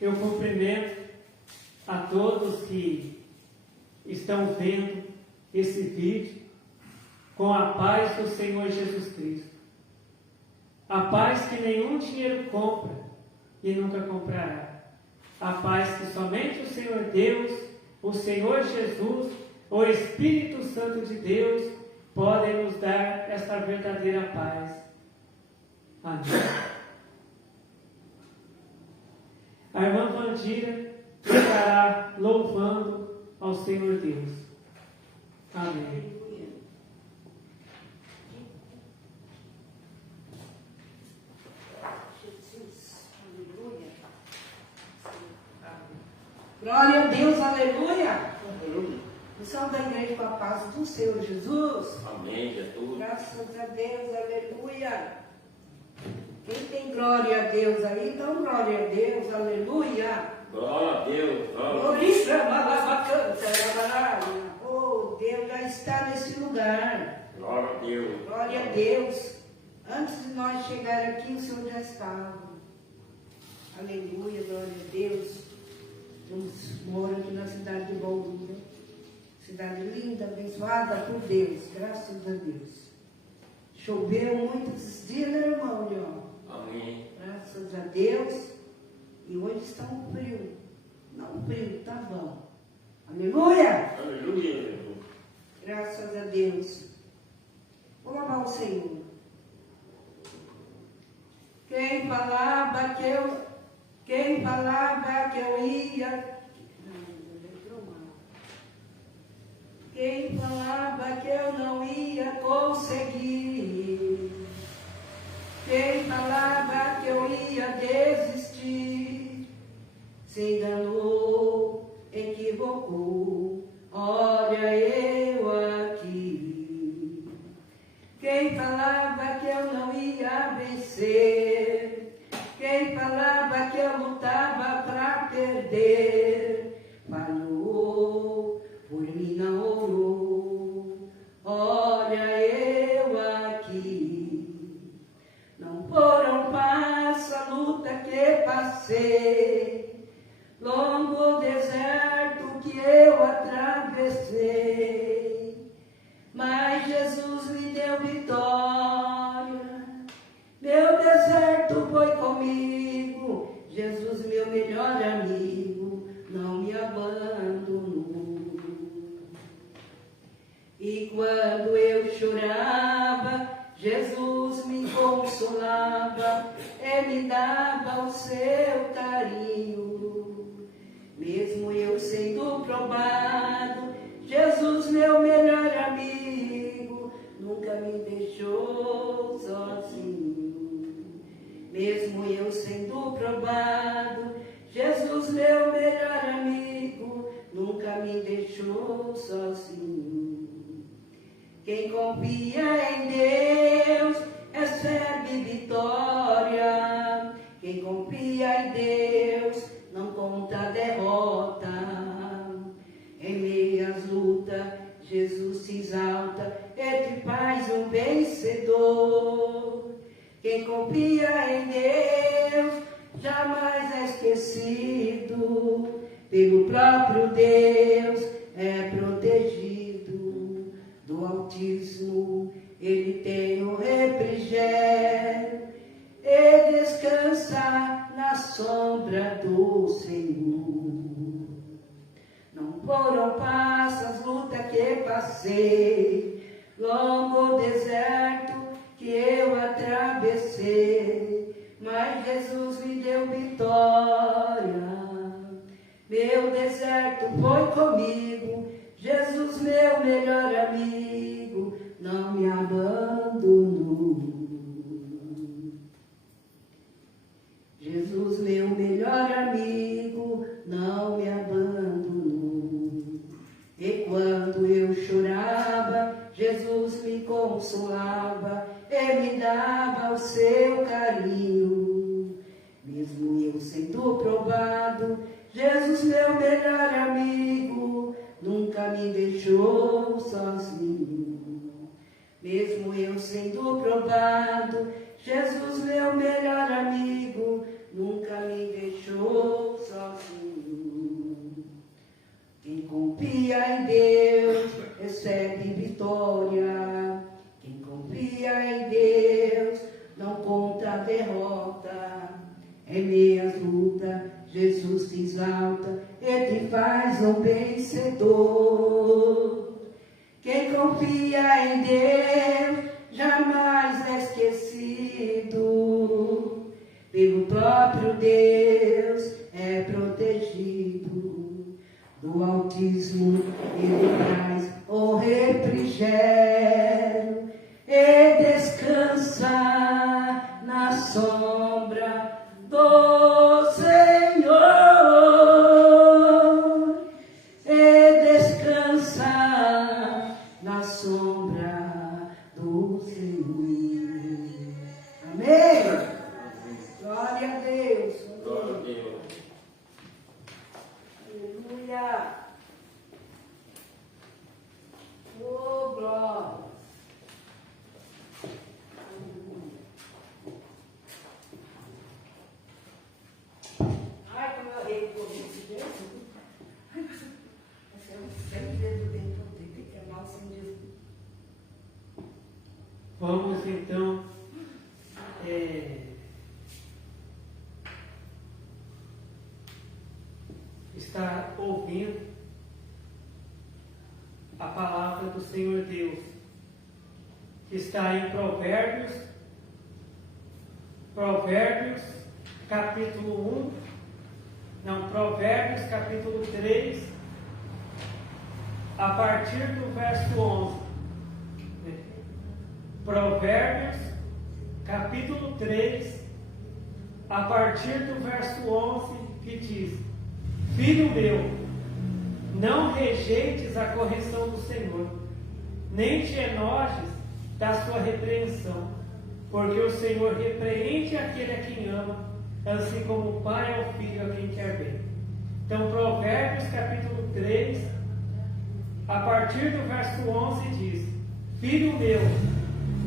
Eu cumprimento a todos que estão vendo esse vídeo com a paz do Senhor Jesus Cristo. A paz que nenhum dinheiro compra e nunca comprará. A paz que somente o Senhor Deus, o Senhor Jesus, o Espírito Santo de Deus podem nos dar esta verdadeira paz. Amém. A irmã Vandira estará louvando ao Senhor Deus. Amém. Glória a Deus, aleluia. Missão da igreja com a paz do Senhor Jesus. Amém, Jesus. Graças a Deus, aleluia. Quem tem glória a Deus aí, então glória a Deus, aleluia. Glória a Deus. Oh, Deus já está nesse lugar. Glória a Deus. Glória a Deus. Antes de nós chegar aqui, o Senhor já estava. Aleluia, glória a Deus. Nós moramos aqui na cidade de Bauru. Cidade linda, abençoada por Deus. Graças a Deus. Choveu muito esses dias, né, irmão Leão? Amém. Graças a Deus. E hoje está um frio. Não frio, tá bom. Aleluia! Aleluia, Jesus. Graças a Deus. Vou louvar o Senhor. Quem falava que eu ia. Quem falava que eu não ia conseguir. Quem falava que eu ia desistir. Se enganou, equivocou. Olha eu aqui. Quem falava que eu não ia vencer. Quem falava que eu lutava para perder. Falhou, por mim não orou. Olha eu aqui. Não foram fácil a luta que passei. Longo deserto que eu atravessei. Mas Jesus me deu vitória. Meu deserto foi comigo. Jesus, meu melhor amigo, não me abandonou. E quando eu chorava, Jesus me consolava e me dava o seu carinho. Mesmo eu sendo provado, Jesus, meu melhor amigo, nunca me deixou sozinho. Mesmo eu sendo provado, Jesus, meu melhor amigo, nunca me deixou sozinho. Quem confia em Deus recebe vitória. Quem confia em Deus não conta derrota. Em meio às lutas, Jesus se exalta e te faz um vencedor. Quem confia em Deus jamais é esquecido. Pelo próprio Deus é protegido. Do Altíssimo ele tem o refrigério e descansa na sombra do Senhor. Não foram fáceis as lutas que passei, longo deserto que eu atravessei, mas Jesus me deu vitória. Meu deserto foi comigo, Jesus, meu melhor amigo, não me abandonou. Jesus, meu melhor amigo, não me abandonou. E quando eu chorava, Jesus me consolava e me dava o seu carinho. Mesmo eu sendo provado, Jesus, meu melhor amigo, nunca me deixou sozinho. Mesmo eu sendo provado, Jesus, meu melhor amigo, nunca me deixou sozinho. confia em Deus recebe vitória. Quem confia em Deus não conta a derrota. Em meias lutas, Jesus te exalta e te faz um vencedor. Quem confia em Deus jamais é esquecido. Pelo próprio Deus é protegido. Do Altíssimo ele traz o refrigério e descansa na sombra do Senhor. E descansa na sombra do Senhor. Amém? Glória a Deus. Glória a Deus. Aleluia. Oh, glória. Aleluia. Ai, como eu errei por esse Deus. Ai, mas eu sempre devo dentro dele, que é mal sem Jesus. Vamos então estar ouvindo a palavra do Senhor Deus, que está em Provérbios capítulo 3, a partir do verso 11. Provérbios capítulo 3, a partir do verso 11, que diz: Filho meu, não rejeites a correção do Senhor, nem te enojes da sua repreensão, porque o Senhor repreende aquele a quem ama, assim como o pai ao filho a quem quer bem. Então, Provérbios capítulo 3, a partir do verso 11 diz: Filho meu,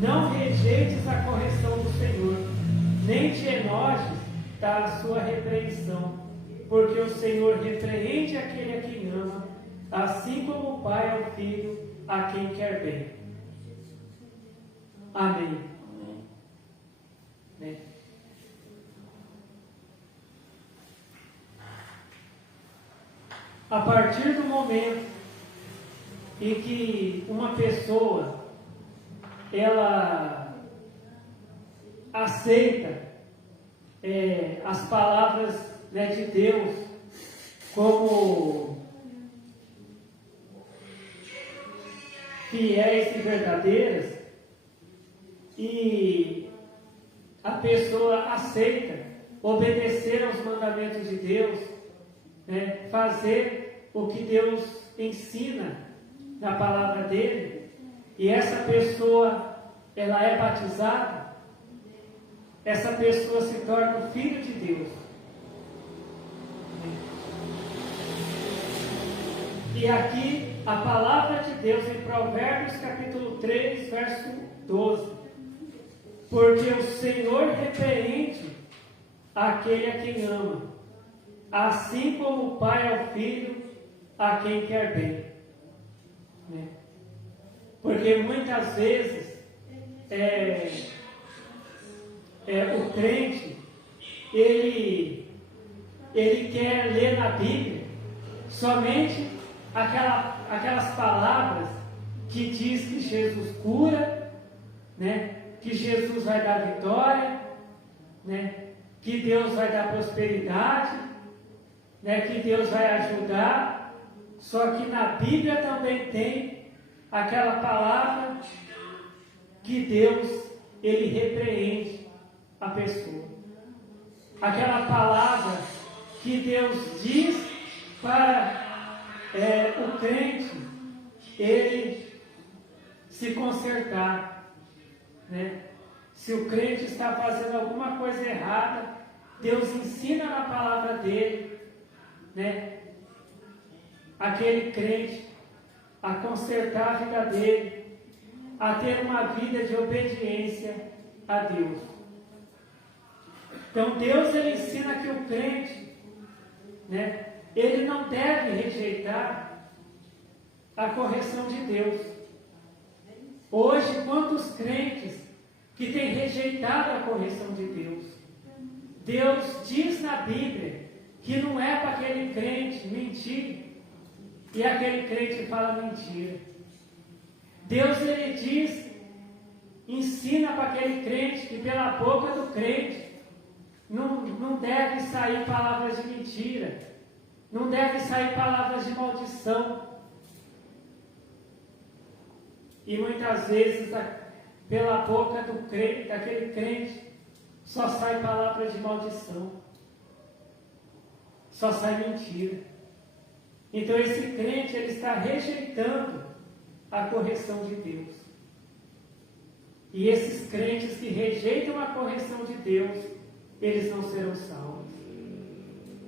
não rejeites a correção do Senhor, nem te enojes da sua repreensão, porque o Senhor repreende aquele a quem ama, assim como o pai ao filho a quem quer bem. Amém. Amém. A partir do momento em que uma pessoa ela aceita as palavras, de Deus como fiéis e verdadeiras, e a pessoa aceita obedecer aos mandamentos de Deus, fazer o que Deus ensina na palavra dele, e essa pessoa ela é batizada, essa pessoa se torna o filho de Deus. E aqui a palavra de Deus em Provérbios capítulo 3, verso 12. Porque o Senhor repreende aquele a quem ama, assim como o pai ao filho a quem quer bem. Porque muitas vezes o crente ele quer ler na Bíblia somente aquelas palavras que diz que Jesus cura, que Jesus vai dar vitória, que Deus vai dar prosperidade, que Deus vai ajudar. Só que na Bíblia também tem aquela palavra que Deus ele repreende a pessoa. Aquela palavra que Deus diz para o crente ele se consertar, Se o crente está fazendo alguma coisa errada, Deus ensina na palavra dele, aquele crente a consertar a vida dele, a ter uma vida de obediência a Deus. Então Deus ele ensina que o crente, ele não deve rejeitar a correção de Deus. Hoje, quantos crentes que têm rejeitado a correção de Deus? Deus diz na Bíblia que não é para aquele crente mentir, e aquele crente fala mentira. Deus, ele diz, ensina para aquele crente que pela boca do crente não deve sair palavras de mentira, não deve sair palavras de maldição. E muitas vezes, pela boca do crente, daquele crente, só sai palavras de maldição, só sai mentira. Então esse crente, ele está rejeitando a correção de Deus. E esses crentes que rejeitam a correção de Deus, eles não serão salvos.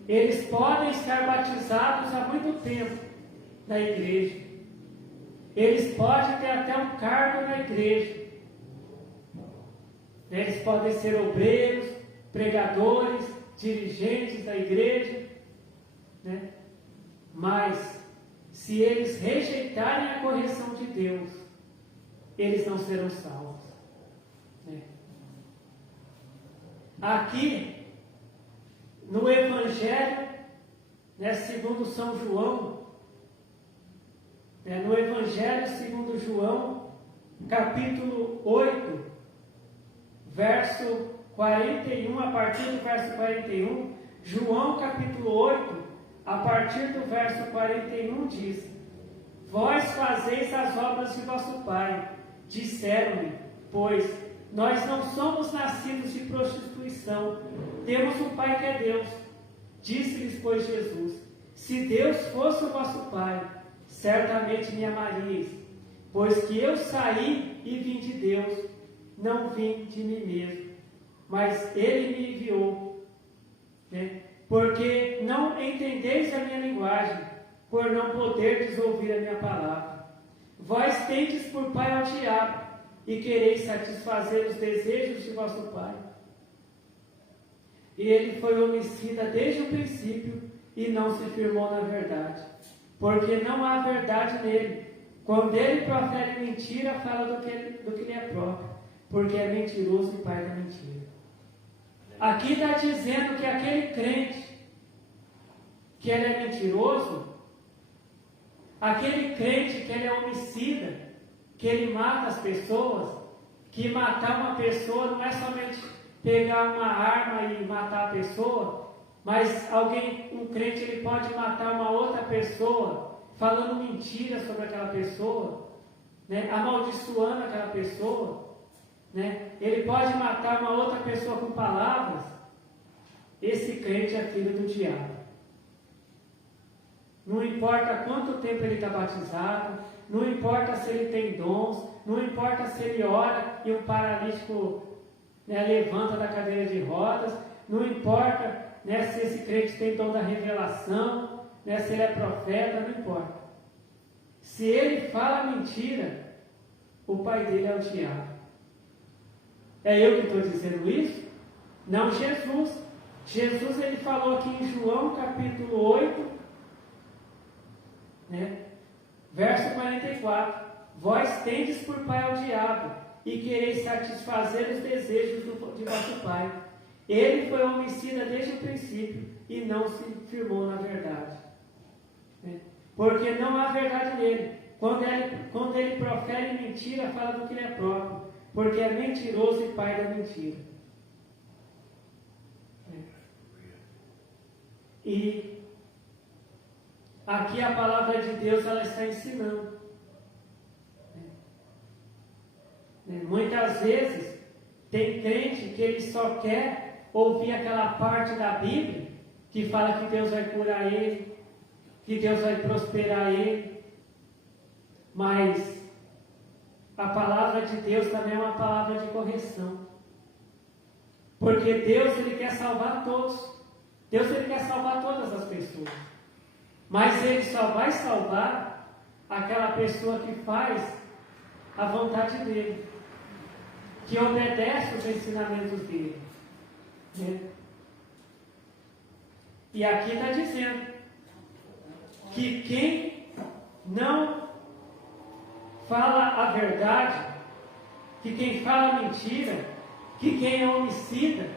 Eles podem estar batizados há muito tempo na igreja. Eles podem ter até um cargo na igreja. Eles podem ser obreiros, pregadores, dirigentes da igreja, né? Mas, se eles rejeitarem a correção de Deus, eles não serão salvos, né? Aqui, no Evangelho, né, segundo São João, no Evangelho segundo João, capítulo 8, verso 41, a partir do verso 41, João capítulo 8, a partir do verso 41 diz: Vós fazeis as obras de vosso Pai. Disseram-lhe, pois, nós não somos nascidos de prostituição, temos um Pai que é Deus. Disse-lhes, pois, Jesus: Se Deus fosse o vosso Pai, certamente me amarias, pois que eu saí e vim de Deus, não vim de mim mesmo, mas Ele me enviou, né? Porque não entendeis a minha linguagem, por não poderdes ouvir a minha palavra. Vós tendes por pai ao diabo, e quereis satisfazer os desejos de vosso pai. E ele foi homicida desde o princípio, e não se firmou na verdade, porque não há verdade nele. Quando ele profere mentira, fala do que lhe é próprio, porque é mentiroso e pai da mentira. Aqui está dizendo que aquele crente, que ele é mentiroso, aquele crente que ele é homicida, que ele mata as pessoas, que matar uma pessoa não é somente pegar uma arma e matar a pessoa, mas um crente, ele pode matar uma outra pessoa, falando mentira sobre aquela pessoa, né, amaldiçoando aquela pessoa, né? Ele pode matar uma outra pessoa com palavras. Esse crente é filho do diabo. Não importa quanto tempo ele está batizado, não importa se ele tem dons, não importa se ele ora e um paralítico, né, levanta da cadeira de rodas, não importa, né, se esse crente tem dom da revelação, né, se ele é profeta, não importa. Se ele fala mentira, o pai dele é o diabo. É eu que estou dizendo isso? Não Jesus. Jesus, ele falou aqui em João capítulo 8, né, verso 44: Vós tendes por pai ao diabo, e quereis satisfazer os desejos de vosso pai. Ele foi homicida desde o princípio, e não se firmou na verdade, né? Porque não há verdade nele. Quando ele profere mentira, fala do que lhe é próprio, porque é mentiroso e pai da mentira. E aqui a palavra de Deus, ela está ensinando. Muitas vezes tem crente que ele só quer ouvir aquela parte da Bíblia que fala que Deus vai curar ele, que Deus vai prosperar ele, mas a palavra de Deus também é uma palavra de correção, porque Deus, ele quer salvar todos. Deus, ele quer salvar todas as pessoas, mas ele só vai salvar aquela pessoa que faz a vontade dele, que obedece os ensinamentos dele, né? E aqui está dizendo que quem não fala a verdade, que quem fala mentira, que quem é homicida,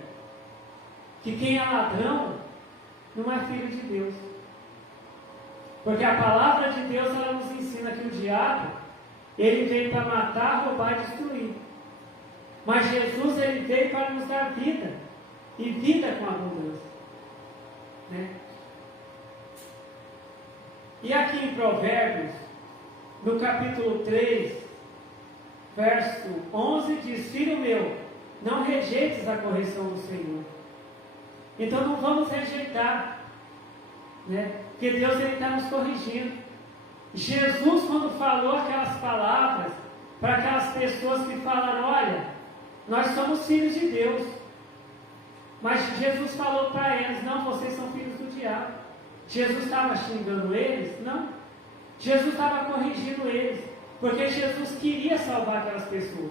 que quem é ladrão, não é filho de Deus. Porque a palavra de Deus, ela nos ensina que o diabo, ele veio para matar, roubar e destruir. Mas Jesus, ele veio para nos dar vida, e vida com abundância. Né? E aqui em Provérbios, no capítulo 3, verso 11, diz: Filho meu, não rejeites a correção do Senhor. Então não vamos rejeitar, né? Porque Deus está nos corrigindo. Jesus, quando falou aquelas palavras para aquelas pessoas que falaram: olha, nós somos filhos de Deus. Mas Jesus falou para eles: não, vocês são filhos do diabo. Jesus estava xingando eles? Não. Jesus estava corrigindo eles, porque Jesus queria salvar aquelas pessoas.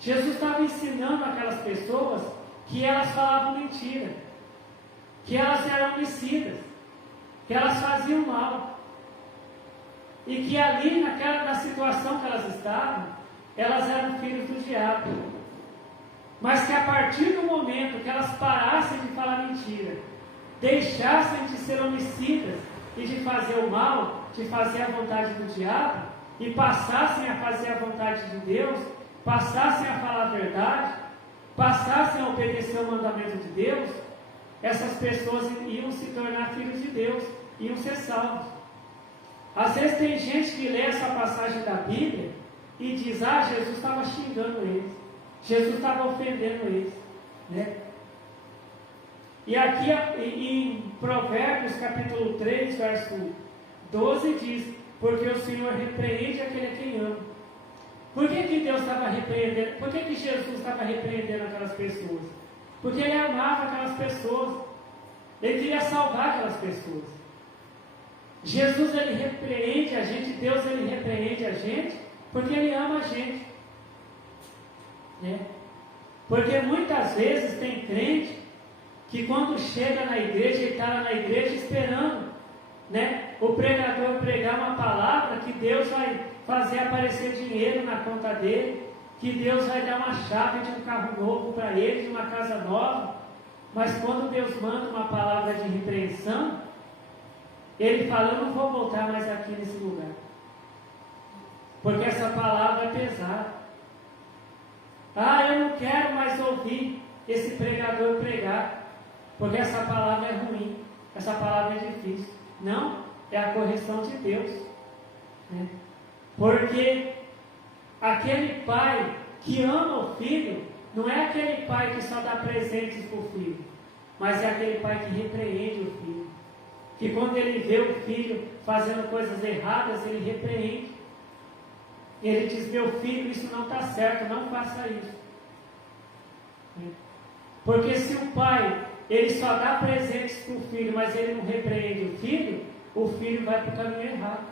Jesus estava ensinando aquelas pessoas que elas falavam mentira, que elas eram homicidas, que elas faziam mal, e que ali na situação que elas estavam, elas eram filhos do diabo. Mas que a partir do momento que elas parassem de falar mentira, deixassem de ser homicidas e de fazer o mal, de fazer a vontade do diabo, e passassem a fazer a vontade de Deus, passassem a falar a verdade, passassem a obedecer o mandamento de Deus, essas pessoas iam se tornar filhos de Deus, iam ser salvos. Às vezes tem gente que lê essa passagem da Bíblia e diz: ah, Jesus estava xingando eles, Jesus estava ofendendo eles, né? E aqui em Provérbios capítulo 3, verso 12 diz: porque o Senhor repreende aquele a quem ama. Por que Deus estava repreendendo? Por que Jesus estava repreendendo aquelas pessoas? Porque Ele amava aquelas pessoas. Ele queria salvar aquelas pessoas. Jesus, Ele repreende a gente, Deus, Ele repreende a gente, porque Ele ama a gente. Né? Porque muitas vezes tem crente que quando chega na igreja, ele está lá na igreja esperando, né, o pregador pregar uma palavra que Deus vai fazer aparecer dinheiro na conta dele, que Deus vai dar uma chave de um carro novo para ele, de uma casa nova. Mas quando Deus manda uma palavra de repreensão, ele fala: eu não vou voltar mais aqui nesse lugar, porque essa palavra é pesada. Ah, eu não quero mais ouvir esse pregador pregar, porque essa palavra é ruim, essa palavra é difícil. Não, é a correção de Deus, né? Porque aquele pai que ama o filho, não é aquele pai que só dá presentes para o filho, mas é aquele pai que repreende o filho, que quando ele vê o filho fazendo coisas erradas, ele repreende. E ele diz: meu filho, isso não está certo, não faça isso. Porque se o pai, ele só dá presentes para o filho, mas ele não repreende o filho vai para o caminho errado.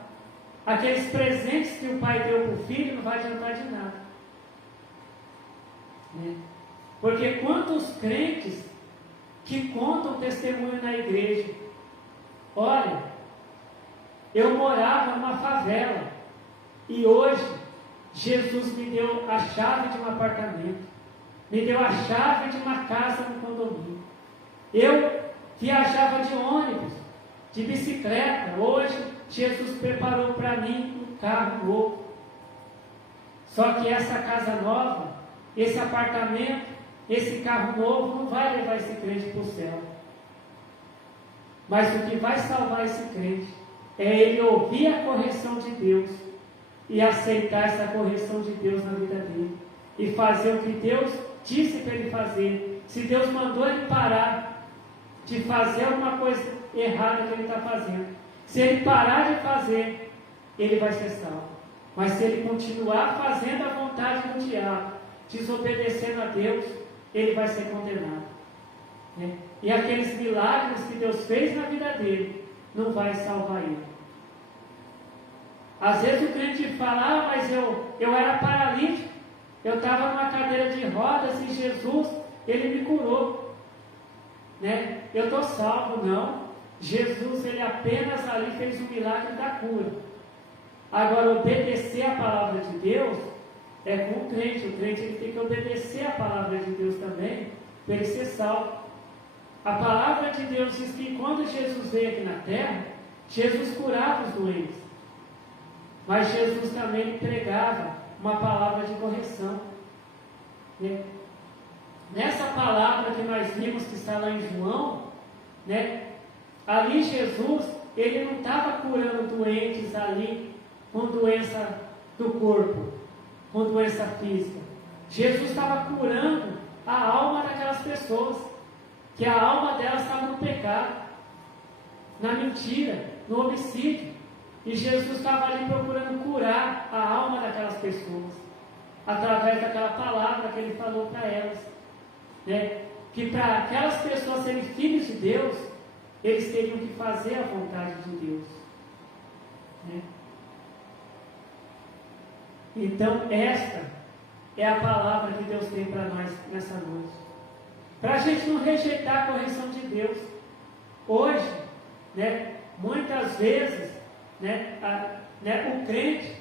Aqueles presentes que o pai deu para o filho não vai adiantar de nada. Porque quantos crentes que contam testemunho na igreja: olha, eu morava numa favela e hoje Jesus me deu a chave de um apartamento, me deu a chave de uma casa no condomínio. Eu viajava de ônibus, de bicicleta, hoje Jesus preparou para mim um carro novo. Só que essa casa nova, esse apartamento, esse carro novo não vai levar esse crente para o céu. Mas o que vai salvar esse crente é ele ouvir a correção de Deus e aceitar essa correção de Deus na vida dele, e fazer o que Deus disse para ele fazer. Se Deus mandou ele parar de fazer alguma coisa errada que ele está fazendo, se ele parar de fazer, ele vai ser salvo. Mas se ele continuar fazendo a vontade do diabo, desobedecendo a Deus, ele vai ser condenado, né? E aqueles milagres que Deus fez na vida dele não vai salvar ele. Às vezes o crente fala: ah, mas eu era paralítico, eu estava numa cadeira de rodas e Jesus, ele me curou, né? Eu estou salvo. Não, Jesus, ele apenas ali fez o milagre da cura, Agora, obedecer a palavra de Deus é com o crente. O crente ele tem que obedecer a palavra de Deus também, para ele ser salvo. A palavra de Deus diz que quando Jesus veio aqui na terra, Jesus curava os doentes. Mas Jesus também pregava uma palavra de correção. Né? Nessa palavra que nós vimos que está lá em João, né? Ali Jesus, ele não estava curando doentes ali com doença do corpo, com doença física. Jesus estava curando a alma daquelas pessoas, que a alma delas estava no pecado, na mentira, no homicídio. E Jesus estava ali procurando curar a alma daquelas pessoas, através daquela palavra que ele falou para elas. Né? Que para aquelas pessoas serem filhos de Deus, eles teriam que fazer a vontade de Deus. Né? Então, esta é a palavra que Deus tem para nós nessa noite. Para a gente não rejeitar a correção de Deus. Hoje, né, muitas vezes, o crente,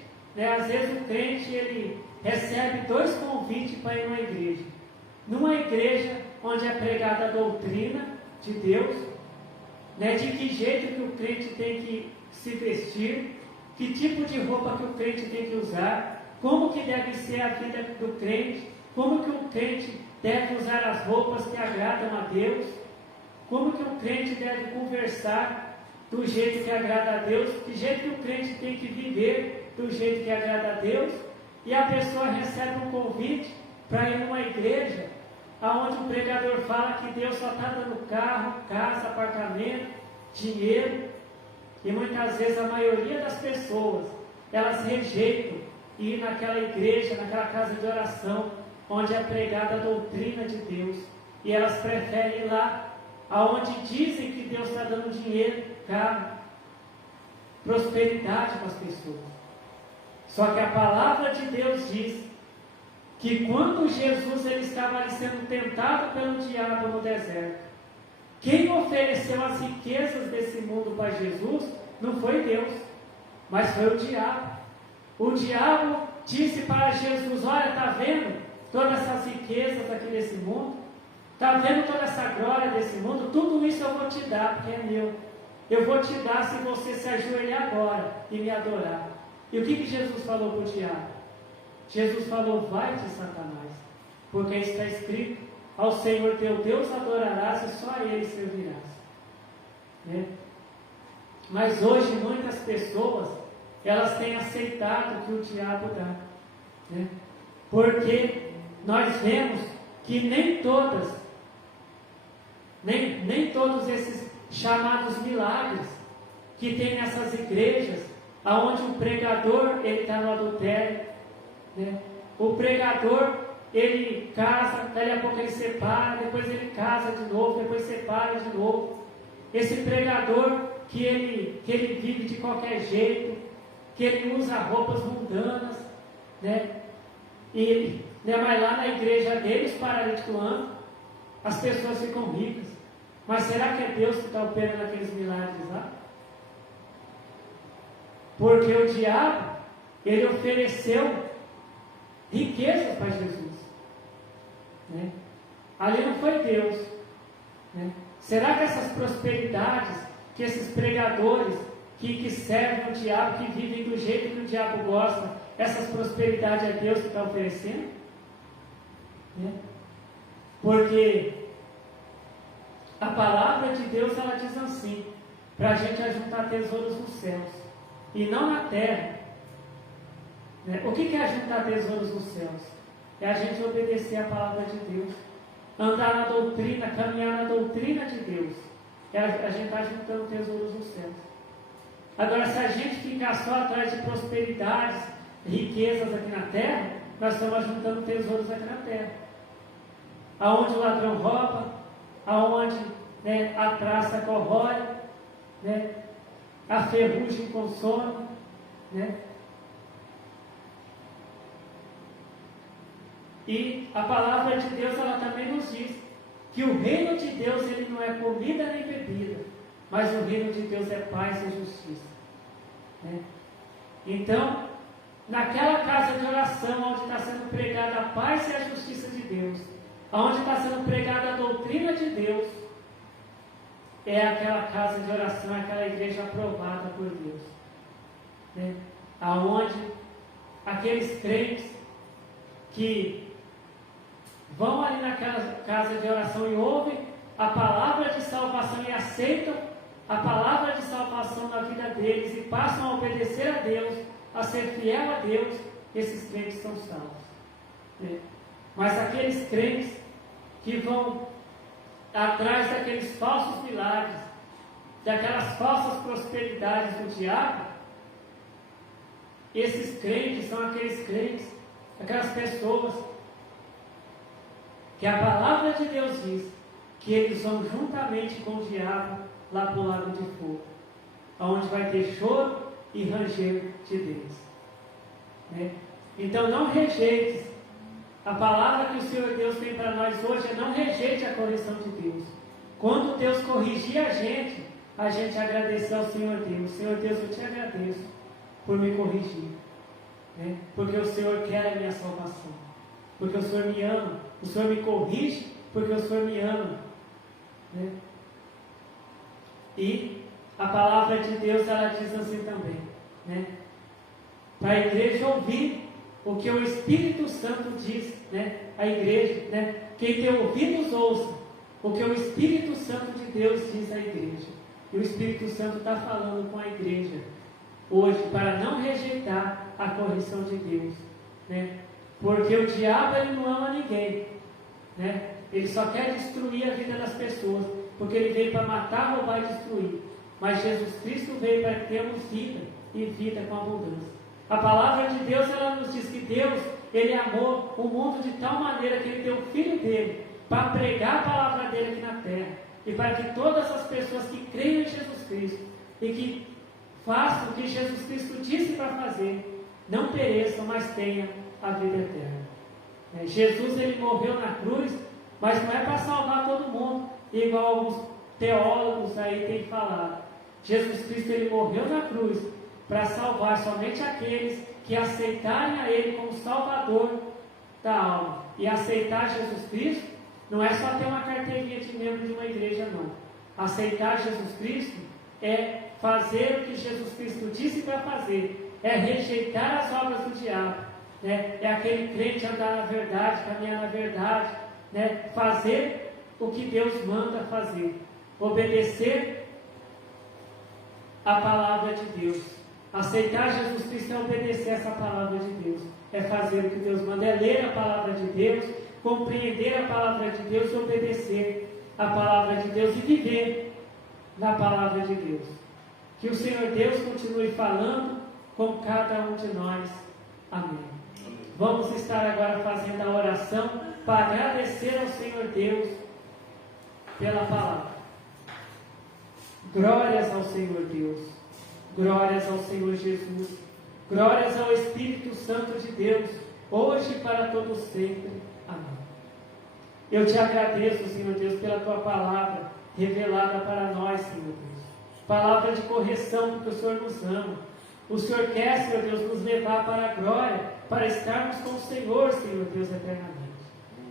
às vezes o crente ele recebe 2 convites para ir numa igreja. Numa igreja onde é pregada a doutrina de Deus, né, de que jeito que o crente tem que se vestir, que tipo de roupa que o crente tem que usar, como que deve ser a vida do crente, como que o crente deve usar as roupas que agradam a Deus, como que o crente deve conversar do jeito que agrada a Deus, que jeito que o crente tem que viver do jeito que agrada a Deus, e a pessoa recebe um convite para ir numa igreja onde o pregador fala que Deus só está dando carro, casa, apartamento, dinheiro, e muitas vezes a maioria das pessoas, elas rejeitam ir naquela igreja, naquela casa de oração, onde é pregada a doutrina de Deus, e elas preferem ir lá, aonde dizem que Deus está dando dinheiro, carro, prosperidade para as pessoas. Só que a palavra de Deus diz que quando Jesus ele estava ali sendo tentado pelo diabo no deserto, quem ofereceu as riquezas desse mundo para Jesus não foi Deus, mas foi o diabo. O diabo disse para Jesus: olha, está vendo todas essas riquezas aqui desse mundo? Está vendo toda essa glória desse mundo? Tudo isso eu vou te dar, porque é meu. Eu vou te dar se você se ajoelhar agora e me adorar. E o que Jesus falou para o diabo? Jesus falou: vai-te, Satanás, porque está escrito: ao Senhor teu Deus adorarás e só a Ele servirás. Né? Mas hoje muitas pessoas, elas têm aceitado o que o diabo dá. Né? Porque nós vemos que nem todos esses chamados milagres que tem nessas igrejas, aonde o pregador ele está no adultério, né? O pregador ele casa, daí a pouco ele separa, depois ele casa de novo, depois separa de novo. Esse pregador que ele vive de qualquer jeito, que ele usa roupas mundanas, né? E mas lá na igreja dele, os paralíticos andam, as pessoas ficam ricas. Mas será que é Deus que está operando aqueles milagres lá? Porque o diabo, ele ofereceu riquezas para Jesus. Né? Ali não foi Deus. Né? Será que essas prosperidades, que esses pregadores que servem o diabo, que vivem do jeito que o diabo gosta, essas prosperidades é Deus que está oferecendo? Né? Porque a palavra de Deus ela diz assim, para a gente ajuntar tesouros nos céus e não na terra. Né? O que é ajuntar tesouros nos céus? É a gente obedecer a palavra de Deus, andar na doutrina, caminhar na doutrina de Deus. A gente está juntando tesouros nos céus. Agora, se a gente ficar só atrás de prosperidades, riquezas aqui na terra, nós estamos juntando tesouros aqui na terra. Aonde o ladrão rouba, aonde a traça corrói, né, a ferrugem consome, né? E a palavra de Deus ela também nos diz que o reino de Deus ele não é comida nem bebida, mas o reino de Deus é paz e justiça. Né? Então, naquela casa de oração, onde está sendo pregada a paz e a justiça de Deus, onde está sendo pregada a doutrina de Deus, é aquela casa de oração, é aquela igreja aprovada por Deus, né? Aonde aqueles crentes que vão ali naquela casa de oração e ouvem a palavra de salvação e aceitam a palavra de salvação na vida deles e passam a obedecer a Deus, a ser fiel a Deus, esses crentes são salvos, né? Mas aqueles crentes que vão atrás daqueles falsos milagres, daquelas falsas prosperidades do diabo, esses crentes são aqueles crentes, aquelas pessoas que a palavra de Deus diz que eles vão juntamente com o diabo lá para o lago de fogo, onde vai ter choro e ranger de dentes, né? Então não rejeites a palavra que o Senhor Deus tem para nós hoje, não rejeite a correção de Deus. Quando Deus corrigir a gente agradecer ao Senhor Deus. Senhor Deus, eu te agradeço por me corrigir, né? Porque o Senhor quer a minha salvação, porque o Senhor me ama, o Senhor me corrige porque o Senhor me ama, né? E a palavra de Deus, ela diz assim também, né? Para a igreja ouvir o que o Espírito Santo diz, né? A igreja, né? Quem tem ouvidos ouça o que o Espírito Santo de Deus diz à igreja. E o Espírito Santo está falando com a igreja hoje para não rejeitar a correção de Deus, né? Porque o diabo, ele não ama ninguém, né? Ele só quer destruir a vida das pessoas, porque ele veio para matar, roubar e destruir. Mas Jesus Cristo veio para termos vida e vida com abundância. A palavra de Deus, ela nos diz que Deus, ele amou o mundo de tal maneira que ele deu o Filho dele para pregar a palavra dele aqui na terra, e para que todas as pessoas que creiam em Jesus Cristo e que façam o que Jesus Cristo disse para fazer, não pereçam, mas tenham a vida eterna. Jesus, ele morreu na cruz, mas não é para salvar todo mundo, igual alguns teólogos aí têm falado. Jesus Cristo, ele morreu na cruz para salvar somente aqueles que aceitarem a ele como Salvador da alma. E aceitar Jesus Cristo não é só ter uma carteirinha de membro de uma igreja, não. Aceitar Jesus Cristo é fazer o que Jesus Cristo disse para fazer, é rejeitar as obras do diabo, né? É aquele crente andar na verdade, caminhar na verdade, né? Fazer o que Deus manda fazer, obedecer a palavra de Deus. Aceitar Jesus Cristo é obedecer essa palavra de Deus, é fazer o que Deus manda, é ler a palavra de Deus, compreender a palavra de Deus e obedecer a palavra de Deus e viver na palavra de Deus. Que o Senhor Deus continue falando com cada um de nós. Amém. Vamos estar agora fazendo a oração para agradecer ao Senhor Deus pela palavra. Glórias ao Senhor Deus, glórias ao Senhor Jesus, glórias ao Espírito Santo de Deus, hoje e para todos sempre. Amém. Eu te agradeço, Senhor Deus, pela tua palavra revelada para nós, Senhor Deus. Palavra de correção, porque o Senhor nos ama. O Senhor quer, Senhor Deus, nos levar para a glória, para estarmos com o Senhor, Senhor Deus, eternamente.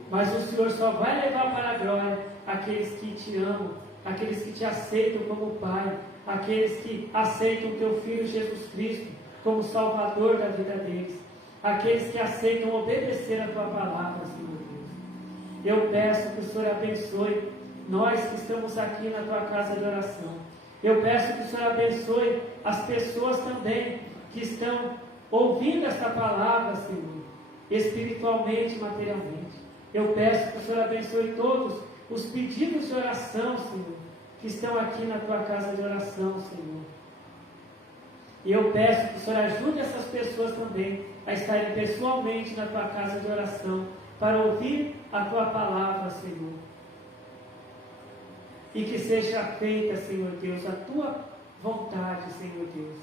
Mas o Senhor só vai levar para a glória aqueles que te amam, aqueles que te aceitam como Pai, aqueles que aceitam o teu Filho Jesus Cristo como Salvador da vida deles, aqueles que aceitam obedecer a tua palavra, Senhor Deus. Eu peço que o Senhor abençoe nós que estamos aqui na tua casa de oração. Eu peço que o Senhor abençoe as pessoas também que estão ouvindo esta palavra, Senhor, espiritualmente e materialmente. Eu peço que o Senhor abençoe todos os pedidos de oração, Senhor, que estão aqui na tua casa de oração, Senhor. E eu peço que o Senhor ajude essas pessoas também a estarem pessoalmente na tua casa de oração para ouvir a tua palavra, Senhor. E que seja feita, Senhor Deus, a tua vontade, Senhor Deus.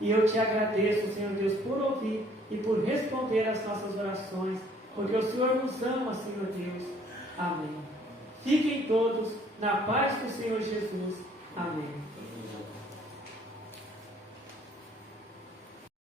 E eu te agradeço, Senhor Deus, por ouvir e por responder às nossas orações, porque o Senhor nos ama, Senhor Deus. Amém. Fiquem todos na paz do Senhor Jesus. Amém.